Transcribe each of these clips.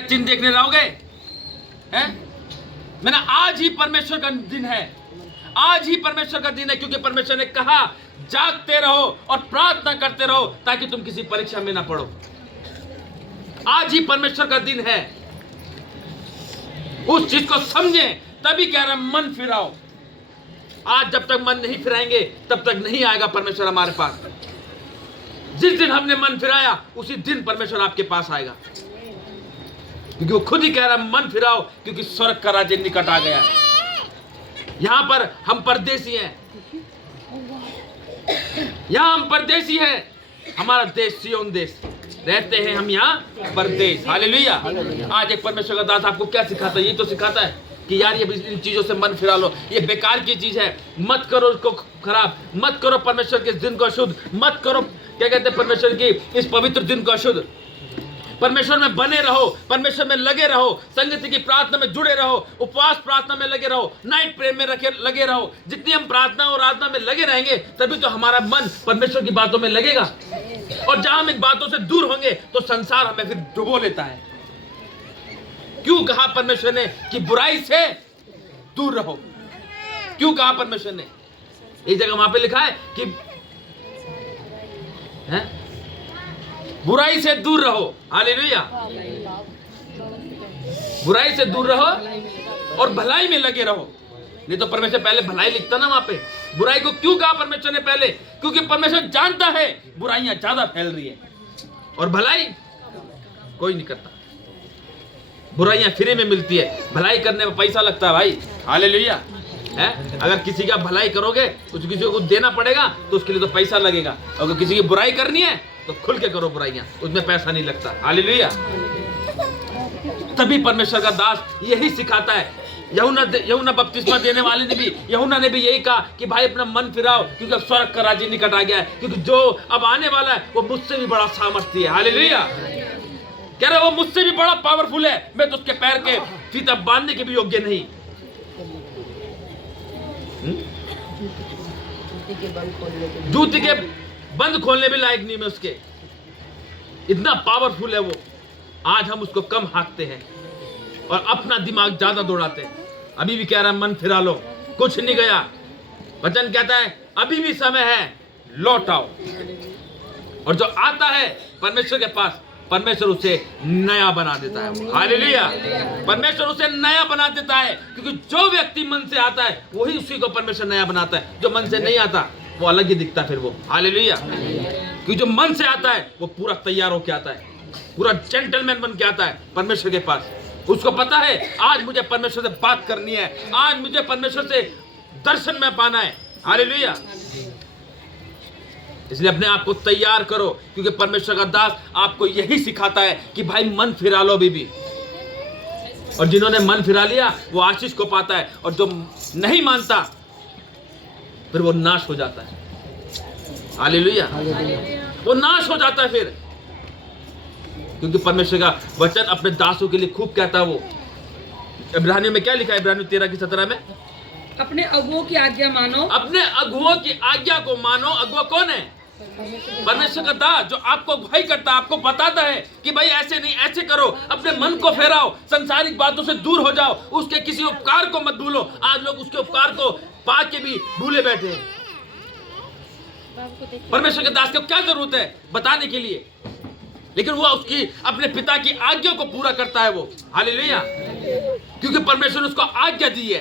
चिन्ह देखने रहोगे हैं? मैंने आज ही परमेश्वर का दिन है, आज ही परमेश्वर का दिन है, क्योंकि परमेश्वर ने कहा जागते रहो और प्रार्थना करते रहो ताकि तुम किसी परीक्षा में ना पड़ो। आज ही परमेश्वर का दिन है, उस चीज को समझें। तभी कह रहा मन फिराओ। आज जब तक मन नहीं फिराएंगे तब तक नहीं आएगा परमेश्वर हमारे पास। जिस दिन हमने मन फिराया उसी दिन परमेश्वर आपके पास आएगा, क्योंकि वो खुद ही कह रहा है मन फिराओ, क्योंकि स्वर्ग का राज्य निकट आ गया है। यहां पर हम परदेसी हैं, यहां हम परदेसी हैं। हमारा देश सिय्योन देश, रहते हैं हम यहाँ परदेश। हालेलुया। आज एक परमेश्वर का दास आपको क्या सिखाता है? ये तो सिखाता है कि यार ये इन चीजों से मन फिरा लो, ये बेकार की चीज है, मत करो उसको खराब, मत करो परमेश्वर के इस दिन को अशुद्ध, मत करो क्या कहते हैं परमेश्वर की इस पवित्र दिन को अशुद्ध। परमेश्वर में बने रहो, परमेश्वर में लगे रहो, संगति की प्रार्थना में जुड़े रहो, उपवास प्रार्थना में लगे रहो, नाइट प्रेयर में लगे रहो। जितनी हम प्रार्थना और आराधना में लगे रहेंगे तभी तो हमारा मन परमेश्वर की बातों में लगेगा। और जहां हम इन बातों से दूर होंगे तो संसार हमें फिर डुबो लेता है। क्यों कहा परमेश्वर ने कि बुराई से दूर रहो? क्यों कहा परमेश्वर ने? एक जगह वहां पे लिखा है कि बुराई से दूर रहो। हालेलुया। बुराई से दूर रहो और भलाई में लगे रहो। नहीं तो परमेश्वर पहले भलाई लिखता ना वहां पे। बुराई को क्यों कहा परमेश्वर ने पहले? क्योंकि परमेश्वर जानता है बुराइयां ज्यादा फैल रही है और भलाई कोई नहीं करता। बुराइयां फ्री में मिलती है, भलाई करने में पैसा लगता है भाई। हालेलुया। है, अगर किसी का भलाई करोगे तो किसी को देना पड़ेगा, तो उसके लिए तो पैसा लगेगा। अगर किसी की बुराई करनी है तो खुल के करो बुराइयां, उसमें पैसा नहीं लगता। हालेलुया। तभी परमेश्वर का दास यही सिखाता है। यूहन्ना बपतिस्मा देने वाले ने भी, यूहन्ना ने भी यही कहा कि भाई अपना मन फिराओ, क्योंकि अब स्वर्ग का राज्य निकट आ गया है। क्योंकि जो अब आने वाला है वो मुझसे भी बड़ा सामर्थ्य है। हालेलुया। कह रहे वो मुझसे भी बड़ा पावरफुल है, मैं तो उसके पैर के फीता बांधने के भी योग्य नहीं। जूती के बंद खोलने भी लायक नहीं मैं उसके। इतना पावरफुल है वो। आज हम उसको कम हाँकते हैं और अपना दिमाग ज्यादा दौड़ाते हैं। अभी भी कह रहा है मन फिरा लो, कुछ नहीं गया। वचन कहता है अभी भी समय है, लौट आओ। और जो आता है परमेश्वर के पास, परमेश्वर उसे नया बना देता है। हालेलुया। परमेश्वर उसे नया बना देता है, क्योंकि जो व्यक्ति मन से आता है वही उसी को परमेश्वर नया बनाता है। जो मन से नहीं आता वो अलग ही दिखता है फिर वो। हालेलुया। क्योंकि जो मन से आता है वो पूरा तैयार होके आता है, पूरा जेंटलमैन बन के आता है परमेश्वर के पास। उसको पता है आज मुझे परमेश्वर से बात करनी है, आज मुझे परमेश्वर से दर्शन में पाना है। हालेलुया। इसलिए अपने आप को तैयार करो, क्योंकि परमेश्वर का दास आपको यही सिखाता है कि भाई मन फिरा लो अभी भी। और जिन्होंने मन फिरा लिया वो आशीष को पाता है, और जो नहीं मानता फिर वो नाश हो जाता है। हालेलुया। वो नाश हो जाता है फिर, क्योंकि परमेश्वर का वचन अपने दासों के लिए खूब कहता है। वो इब्रानियों में क्या लिखा है? इब्रानियों 13:17 में अपने अगुओं की आज्ञा मानो। अपने अगुओं की आज्ञा को मानो। अगुआ कौन है? परमेश्वर का दास, जो आपको अगुवाई करता है, आपको बताता है कि भाई ऐसे नहीं, ऐसे करो। अपने मन को फेराओ, संसारिक बातों से दूर हो जाओ, उसके किसी उपकार को मत भूलो। आज लोग उसके उपकार को पा के भी भूले बैठे हैं। परमेश्वर के दास को क्या जरूरत है बताने के लिए? लेकिन वो उसकी अपने पिता की आज्ञा को पूरा करता है वो। हालेलुया। क्योंकि परमेश्वर ने उसको आज्ञा दी है,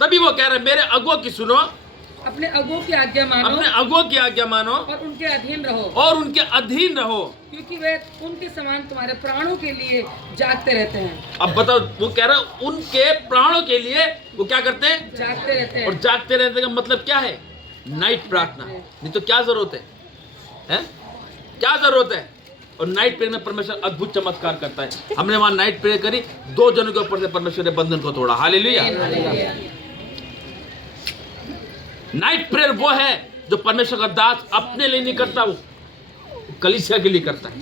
तभी वो कह रहे मेरे अगुओं की सुनो, अपने अगुओं की आज्ञा मानो, अपने अगुओं की आज्ञा मानो और उनके अधीन रहो, और उनके अधीन रहो, क्योंकि वे उनके समान तुम्हारे प्राणों के लिए जागते रहते हैं। अब बताओ, वो कह रहा है उनके प्राणों के लिए वो क्या करते हैं? जागते रहते हैं। और जागते रहने का मतलब क्या है? नाइट प्रार्थना। नहीं तो क्या जरूरत है? क्या जरूरत है? और नाइट प्रेयर में परमेश्वर अद्भुत चमत्कार करता है। हमने वहां नाइट प्रेयर करी, 2 जनों के ऊपर से परमेश्वर ने बंधन को तोड़ा। हालेलुया। नाइट प्रेयर वो है जो परमेश्वर का दास अपने लिए नहीं करता, वो कलीसिया के लिए करता है।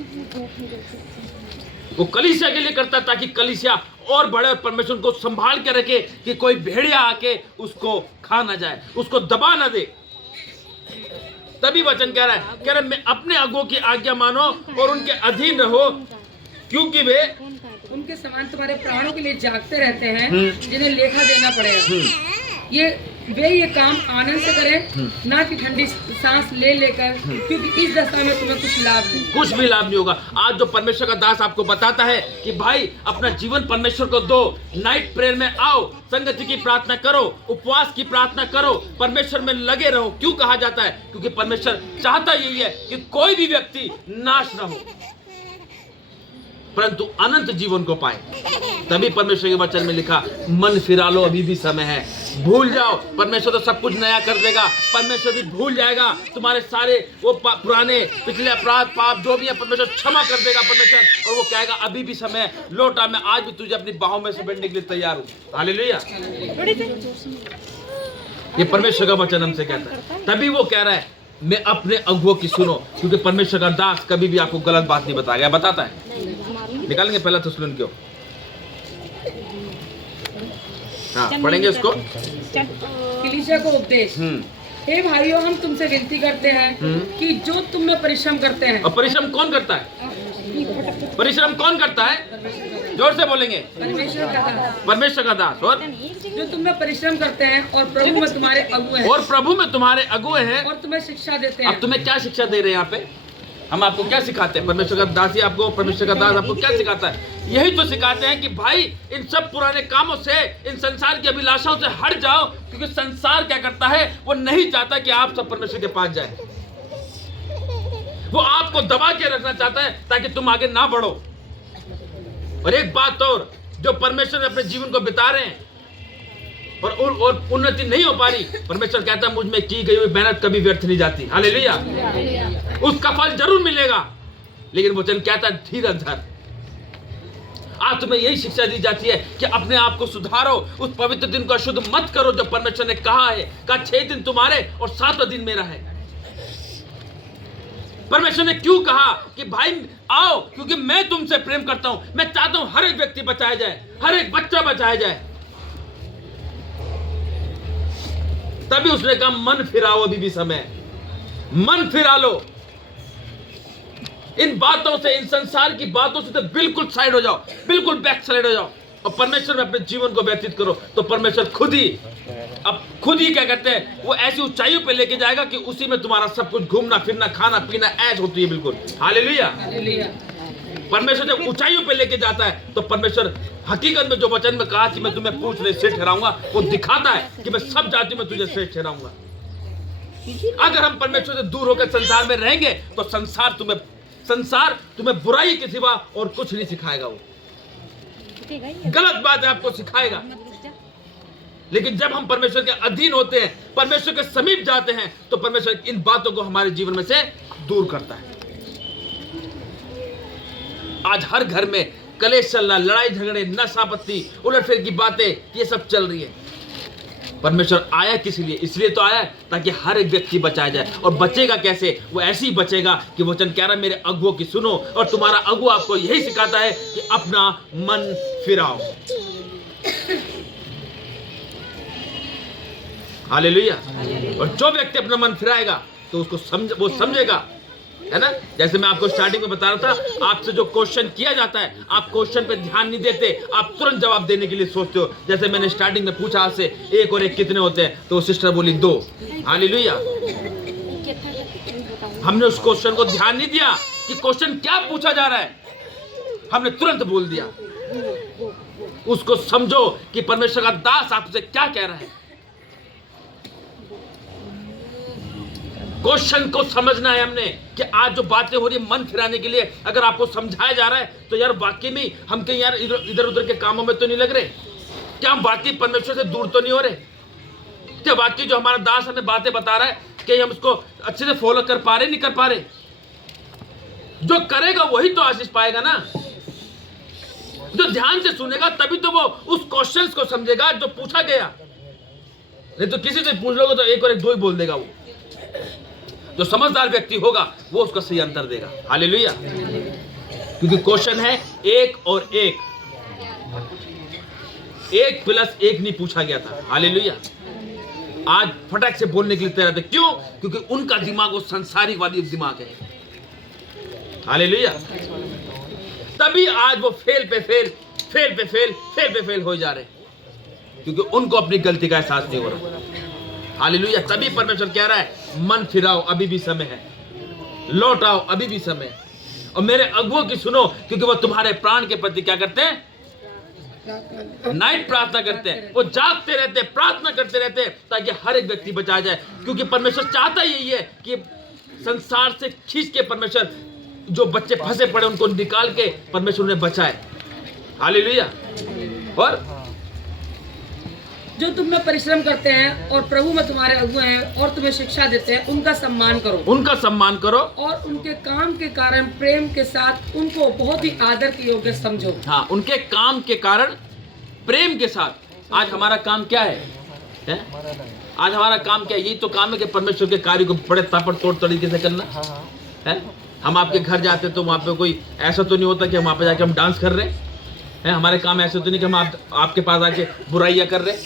वो कलीसिया के लिए करता है ताकि कलीसिया और बड़े और परमेश्वर को संभाल के रखे कि कोई भेड़िया आके उसको खा ना जाए, उसको दबा ना दे। तभी वचन कह रहा है मैं अपने अगुओं की आज्ञा मानो और उनके अधीन रहो, क्योंकि वे उनके समान तुम्हारे प्राणों के लिए जागते रहते हैं, जिन्हें लेखा देना पड़ेगा। वे ये काम आनंद से करें, ना कि ठंडी सांस ले लेकर, क्योंकि इस दशा में तुम्हें कुछ भी लाभ नहीं होगा। आज जो परमेश्वर का दास आपको बताता है कि भाई अपना जीवन परमेश्वर को दो, नाइट प्रेयर में आओ, संगति की प्रार्थना करो, उपवास की प्रार्थना करो, परमेश्वर में लगे रहो। क्यों कहा जाता है? क्योंकि परमेश्वर चाहता यही है कि कोई भी व्यक्ति नाश ना हो, परंतु अनंत जीवन को पाए। तभी परमेश्वर के वचन में लिखा, मन फिरा लो, अभी भी समय है। भूल जाओ, परमेश्वर तो सब कुछ नया कर देगा। परमेश्वर भी भूल जाएगा तुम्हारे सारे वो पुराने पिछले अपराध पाप जो भी है, परमेश्वर क्षमा कर देगा परमेश्वर। और वो कहेगा अभी भी समय है, लौटा, मैं आज भी तुझे अपनी बाहों में से बैठने के लिए तैयार हूँ। हालेलुया। ये परमेश्वर का वचन हमसे कहता है। तभी वो कह रहा है, मैं अपने अगुओं की सुनो, क्योंकि परमेश्वर का दास कभी भी आपको गलत बात नहीं बताएगा। बताता है, निकालेंगे पहला थिस्सलुनीकियों, हाँ पढ़ेंगे उसको। कलीसिया को उपदेश। हे भाइयों, हम तुमसे विनती करते हैं कि जो तुम में परिश्रम करते हैं। और परिश्रम कौन करता है? परिश्रम कौन करता है? जोर से बोलेंगे। परमेश्वर का दास। और जो तुम में परिश्रम करते हैं और प्रभु में तुम्हारे अगुए हैं। और प्रभु में तुम्हारे अगुए हैं और तुम्हें शिक्षा देते हैं। अब तुम्हें क्या शिक्षा दे रहे हैं यहाँ पे? हम आपको क्या सिखाते हैं? परमेश्वर का दास ही आपको, परमेश्वर का दास आपको क्या सिखाता है? यही तो सिखाते हैं कि भाई इन सब पुराने कामों से, इन संसार की अभिलाषाओं से हट जाओ, क्योंकि संसार क्या करता है? वो नहीं चाहता कि आप सब परमेश्वर के पास जाए। वो आपको दबा के रखना चाहता है ताकि तुम आगे ना बढ़ो। और एक बात और, जो परमेश्वर अपने जीवन को बिता रहे हैं और उन्नति नहीं हो पा रही, परमेश्वर कहता है मुझ में की गई हुई मेहनत कभी व्यर्थ नहीं जाती। हालेलुया। उसका फल जरूर मिलेगा, लेकिन वचन कहता है धीरज धर। आज तुम्हें यही शिक्षा दी जाती है कि अपने आप को सुधारो, उस पवित्र दिन को अशुद्ध मत करो जो परमेश्वर ने कहा है। कहा 6 दिन तुम्हारे और 7वां दिन मेरा है। परमेश्वर ने क्यों कहा कि भाई आओ? क्योंकि मैं तुमसे प्रेम करता हूं। मैं चाहता हूं हर एक व्यक्ति बचाया जाए, हर एक बच्चा बचाया जाए। तभी उसने कहा मन फिराओ, अभी भी समय है। मन फिरा लो, इन बातों से, इन संसार की बातों से तो बिल्कुल साइड हो जाओ, बिल्कुल बैक साइड हो जाओ और परमेश्वर में अपने जीवन को व्यतीत करो। तो परमेश्वर खुद ही क्या कहते हैं, वो ऐसी ऊंचाइयों पे लेके जाएगा कि उसी में तुम्हारा सब कुछ घूमना फिरना खाना पीना ऐश होती है। बिल्कुल हालेलुया। परमेश्वर जब ऊंचाइयों पे लेके जाता है तो परमेश्वर हकीकत में जो वचन में कहा कि मैं तुम्हें पूछ रहे श्रेष्ठ ठहराऊंगा, वो दिखाता है कि मैं सब जाति में तुझे श्रेष्ठ ठहराऊंगा। अगर हम परमेश्वर से दूर होकर संसार में रहेंगे तो संसार तुम्हें बुराई के सिवा और कुछ नहीं सिखाएगा। वो गलत बात आपको सिखाएगा। लेकिन जब हम परमेश्वर के अधीन होते हैं, परमेश्वर के समीप जाते हैं, तो परमेश्वर इन बातों को हमारे जीवन में से दूर करता है। आज हर घर में कलेश चल रहा, लड़ाई झगड़े, नशापत्ती, उलटफेर की बातें, ये सब चल रही है। परमेश्वर आया किस लिए? इसलिए तो आया ताकि हर एक व्यक्ति बचाया जाए। और बचेगा कैसे? वो ऐसे ही बचेगा कि वचन कह रहा है मेरे अगुओं की सुनो। और तुम्हारा अगुआ आपको यही सिखाता है कि अपना मन फिराओ। हालेलुया। और जो व्यक्ति अपना मन फिराएगा तो उसको वो समझेगा, है ना। जैसे मैं आपको स्टार्टिंग में बता रहा था, आपसे जो क्वेश्चन किया जाता है, आप क्वेश्चन पे ध्यान नहीं देते, आप तुरंत जवाब देने के लिए सोचते हो। जैसे मैंने स्टार्टिंग में पूछा आपसे 1 और 1 कितने होते हैं, तो सिस्टर बोली 2। हालेलुया। हमने उस क्वेश्चन को ध्यान नहीं दिया कि क्वेश्चन क्या पूछा जा रहा है, हमने तुरंत बोल दिया। उसको समझो कि परमेश्वर का दास आपसे क्या कह रहा है। क्वेश्चन को समझना है हमने कि आज जो बातें हो रही है मन फिराने के लिए, अगर आपको समझाया जा रहा है तो यार वाकई में हम कहीं यार इधर उधर के कामों में तो नहीं लग रहे? क्या हम वाकई परमेश्वर से दूर तो नहीं हो रहे? क्या वाकई जो हमारा दास हमें बातें बता रहा है कि हम उसको अच्छे से फॉलो कर पा रहे, नहीं कर पा रहे? जो करेगा वही तो आशीष पाएगा ना। जो ध्यान से सुनेगा तभी तो वो उस क्वेश्चन को समझेगा जो पूछा गया। नहीं तो किसी से पूछ लोगे तो 1 और 1 2 ही बोल देगा। वो जो समझदार व्यक्ति होगा वो उसका सही अंतर देगा। हालेलुया। क्योंकि क्वेश्चन है 1 और 1, 1 + 1 नहीं पूछा गया था। हालेलुया। आज फटाक से बोलने के लिए तैयार थे। क्यों? क्योंकि उनका दिमाग वो संसारिक वाली दिमाग है। हालेलुया। तभी आज वो फेल पे फेल हो जा रहे हैं, क्योंकि उनको अपनी गलती का एहसास नहीं हो रहा। हालेलुया। तभी परमेश्वर कह रहा है मन फिराओ, अभी भी समय है, लौट आओ, अभी भी समय है। और मेरे अगुओं की सुनो, क्योंकि वो तुम्हारे प्राण के प्रति क्या करते हैं? नाइट प्रार्थना करते हैं। वो जागते रहते हैं, प्रार्थना करते रहते हैं, ताकि हर एक व्यक्ति बचा जाए। क्योंकि परमेश्वर चाहता यही है कि संसार से खींच के परमेश्वर जो बच्चे फंसे पड़े उनको निकाल के परमेश्वर उन्हें बचाए। हालेलुया। और जो तुम में परिश्रम करते हैं और प्रभु में तुम्हारे अगुए हैं और तुम्हें शिक्षा देते हैं, उनका सम्मान करो, उनका सम्मान करो, और उनके काम के कारण प्रेम के साथ उनको बहुत ही आदर के योग्य समझो। हाँ, उनके काम के कारण प्रेम के साथ। आज हमारा काम क्या है? आज हमारा काम क्या है? यही तो काम है कि परमेश्वर के कार्य को बड़े तापड़ तोड़ तरीके से करना है। हम आपके घर जाते तो वहाँ पे कोई ऐसा तो नहीं होता कि हम वहाँ पे जाके हम डांस कर रहे हैं। हमारे काम ऐसे तो नहीं कि हम आपके पास आके बुराइयां कर रहे हैं।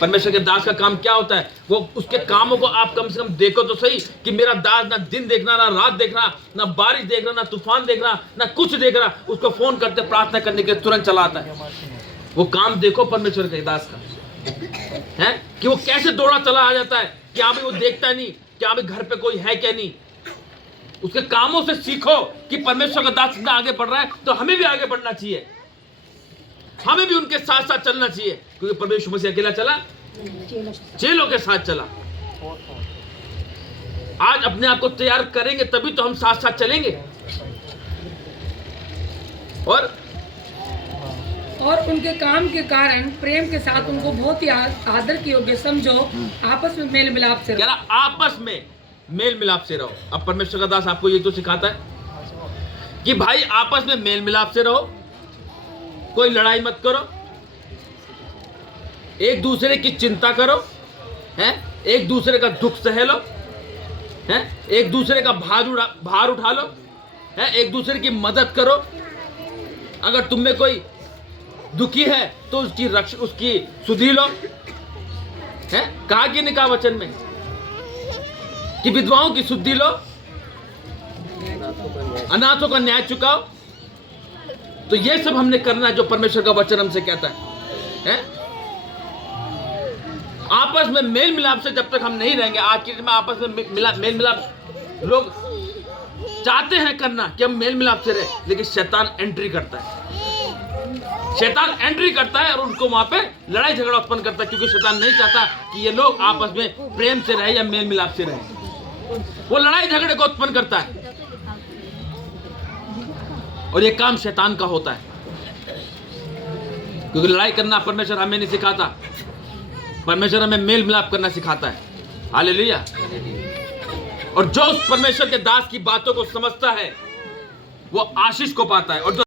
परमेश्वर के दास का काम क्या होता है? वो उसके कामों को आप कम से कम देखो तो सही, कि मेरा दास ना दिन देख रहा, ना रात देख रहा, ना बारिश देख रहा, ना तूफान देख रहा, ना कुछ देख रहा, उसको फोन करते प्रार्थना करने के तुरंत चला आता है। वो काम देखो परमेश्वर के दास का है, कि वो कैसे दौड़ा चला आ जाता है, कि हाँ भाई वो देखता नहीं कि हाँ भाई घर पे कोई है क्या नहीं। उसके कामों से सीखो कि परमेश्वर का दास इतना आगे बढ़ रहा है तो हमें भी आगे बढ़ना चाहिए, हमें भी उनके साथ साथ चलना चाहिए। क्योंकि परमेश्वर मसीह अकेला चला, चेलों के साथ चला। आज अपने आप को तैयार करेंगे तभी तो हम साथ साथ चलेंगे। और उनके काम के कारण प्रेम के साथ उनको बहुत ही आदर के योग्य समझो, आपस में मेल मिलाप से रहो। आपस में मेल मिलाप से रहो। अब परमेश्वर का दास आपको ये तो सिखाता है कि भाई आपस में मेल मिलाप से रहो, कोई लड़ाई मत करो, एक दूसरे की चिंता करो, एक दूसरे का दुख सह लो, एक दूसरे का भार उठा लो, एक दूसरे की मदद करो। अगर तुम में कोई दुखी है तो उसकी सुधि लो। कहा कि नहीं कहा वचन में कि विधवाओं की सुधि लो, अनाथों का न्याय चुकाओ। तो ये सब हमने करना है जो परमेश्वर का वचन हमसे कहता है। आपस में मेल मिलाप से जब तक हम नहीं रहेंगे, आज के दिन में आपस में मेल मिलाप लोग चाहते हैं करना कि हम मेल मिलाप से रहे, लेकिन शैतान एंट्री करता है। शैतान एंट्री करता है और उनको वहां पे लड़ाई झगड़ा उत्पन्न करता है, क्योंकि शैतान नहीं चाहता कि ये लोग आपस में प्रेम से रहे या मेल मिलाप से रहे। वो लड़ाई झगड़े को उत्पन्न करता है और ये काम शैतान का होता है, क्योंकि लड़ाई करना परमेश्वर हमें नहीं सिखाता। परमेश्वर हमें मेल मिलाप करना सिखाता है। हालेलुया। और जो उस परमेश्वर के दास की बातों को समझता है वो आशीष को पाता है, और जो